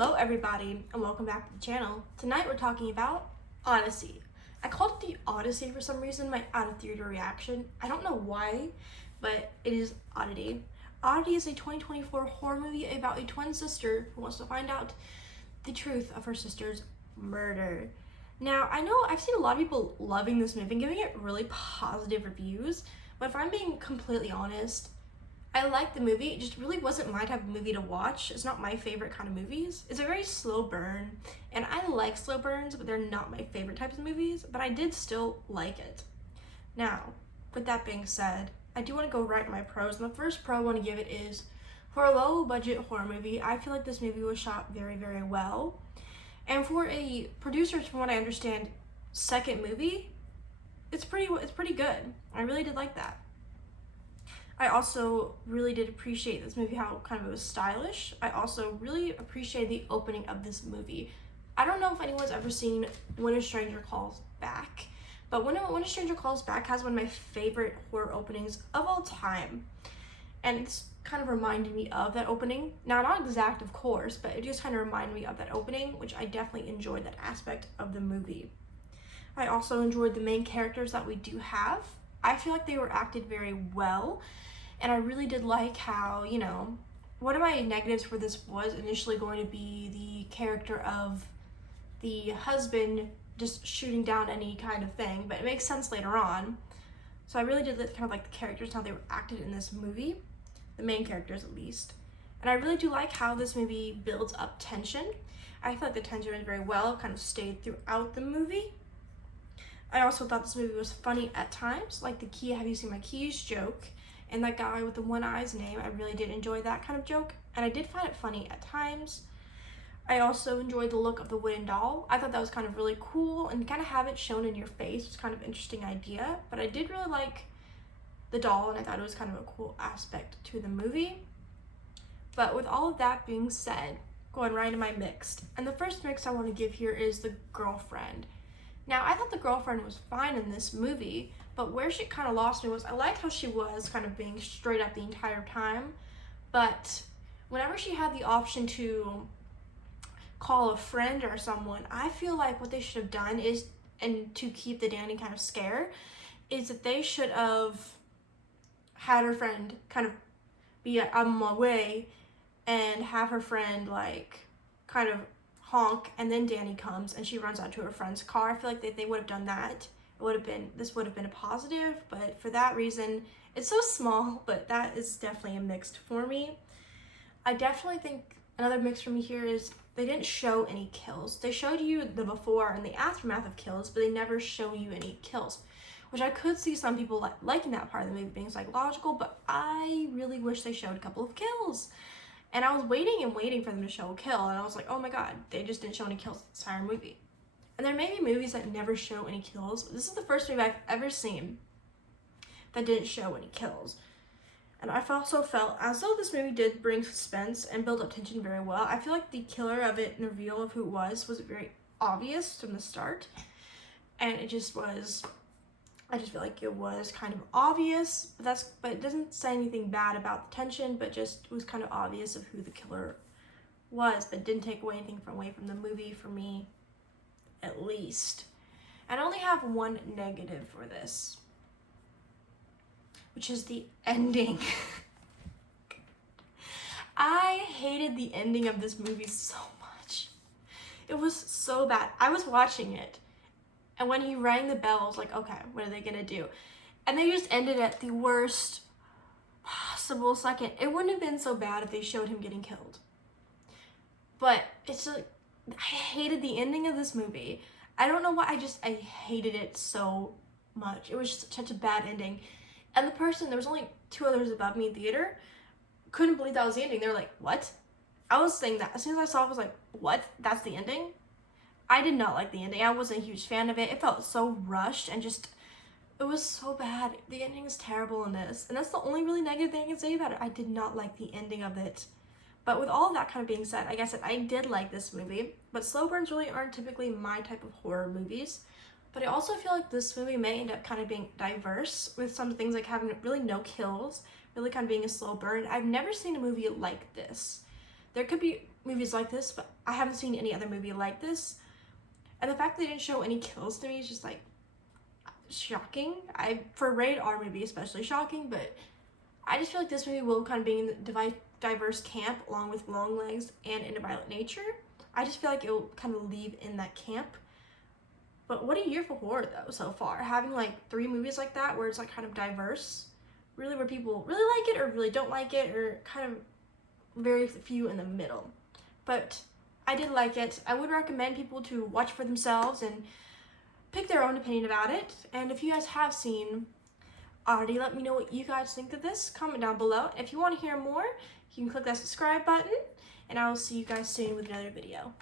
Hello everybody and welcome back to the channel. Tonight we're talking about Odyssey. I called it the Odyssey for some reason, my out of theater reaction. I don't know why, but it is Oddity. Oddity is a 2024 horror movie about a twin sister who wants to find out the truth of her sister's murder. Now, I know I've seen a lot of people loving this movie and giving it really positive reviews, but if I'm being completely honest, I like the movie. It just really wasn't my type of movie to watch. It's not my favorite kind of movies. It's a very slow burn, and I like slow burns, but they're not my favorite types of movies, but I did still like it. Now, with that being said, I do want to go right to my pros, and the first pro I want to give it is, for a low-budget horror movie, I feel like this movie was shot very, very well. And for a producer's, from what I understand, second movie, it's pretty good. I really did like that. I also really did appreciate this movie, how kind of it was stylish. I also really appreciated the opening of this movie. I don't know if anyone's ever seen When a Stranger Calls Back, but When a Stranger Calls Back has one of my favorite horror openings of all time. And it's kind of reminded me of that opening. Now, not exact, of course, but it just kind of reminded me of that opening, which I definitely enjoyed that aspect of the movie. I also enjoyed the main characters that we do have. I feel like they were acted very well. And I really did like how, one of my negatives for this was initially going to be the character of the husband just shooting down any kind of thing, but it makes sense later on. So I really did kind of like the characters and how they were acted in this movie, the main characters at least. And I really do like how this movie builds up tension. I feel like the tension was very well, kind of stayed throughout the movie. I also thought this movie was funny at times, like the "have you seen my keys" joke. And that guy with the one eye's name, I really did enjoy that kind of joke. And I did find it funny at times. I also enjoyed the look of the wooden doll. I thought that was kind of really cool, and kind of have it shown in your face was kind of an interesting idea. But I did really like the doll, and I thought it was kind of a cool aspect to the movie. But with all of that being said, going right into my mixed. And the first mix I want to give here is the girlfriend. Now, I thought the girlfriend was fine in this movie, but where she kind of lost me was, I liked how she was kind of being straight up the entire time, but whenever she had the option to call a friend or someone, I feel like what they should have done is, and to keep the Danny kind of scare, is that they should have had her friend kind of be on my way and have her friend kind of honk, and then Danny comes and she runs out to her friend's car. I feel like they would have done that. This would have been a positive, but for that reason, it's so small, but that is definitely a mixed for me. I definitely think another mix for me here is they didn't show any kills. They showed you the before and the aftermath of kills, but they never show you any kills, which I could see some people liking that part of the movie being psychological, but I really wish they showed a couple of kills. And I was waiting and waiting for them to show a kill, and I was like, oh my god, they just didn't show any kills this entire movie. And there may be movies that never show any kills, but this is the first movie I've ever seen that didn't show any kills. And I also felt as though this movie did bring suspense and build up tension very well. I feel like the killer of it and the reveal of who it was very obvious from the start. And it just was, I just feel like it was kind of obvious, but it doesn't say anything bad about the tension, but just was kind of obvious of who the killer was, but didn't take away anything away from the movie for me, at least. And I only have one negative for this, which is the ending. I hated the ending of this movie so much. It was so bad. I was watching it, and when he rang the bell, I was like, okay, what are they gonna do? And they just ended at the worst possible second. It wouldn't have been so bad if they showed him getting killed. But it's like, I hated the ending of this movie. I don't know why, I hated it so much. It was just such a bad ending. And there was only two others above me in theater, couldn't believe that was the ending. They were like, what? I was saying that. As soon as I saw it, I was like, what? That's the ending? I did not like the ending. I wasn't a huge fan of it. It felt so rushed and it was so bad. The ending is terrible in this. And that's the only really negative thing I can say about it. I did not like the ending of it. But with all of that kind of being said, like I said, I did like this movie, but slow burns really aren't typically my type of horror movies. But I also feel like this movie may end up kind of being diverse with some things like having really no kills, really kind of being a slow burn. I've never seen a movie like this. There could be movies like this, but I haven't seen any other movie like this. And the fact that they didn't show any kills to me is just like shocking. For a rated R movie, especially shocking, but I just feel like this movie will kind of be in the diverse camp along with Longlegs and In a Violent Nature. I just feel like it will kind of leave in that camp. But what a year for horror though so far. Having like 3 movies like that where it's like kind of diverse, really where people really like it or really don't like it, or kind of very few in the middle. But I did like it. I would recommend people to watch for themselves and pick their own opinion about it. And if you guys have seen Oddity, let me know what you guys think of this. Comment down below. If you want to hear more, you can click that subscribe button, and I will see you guys soon with another video.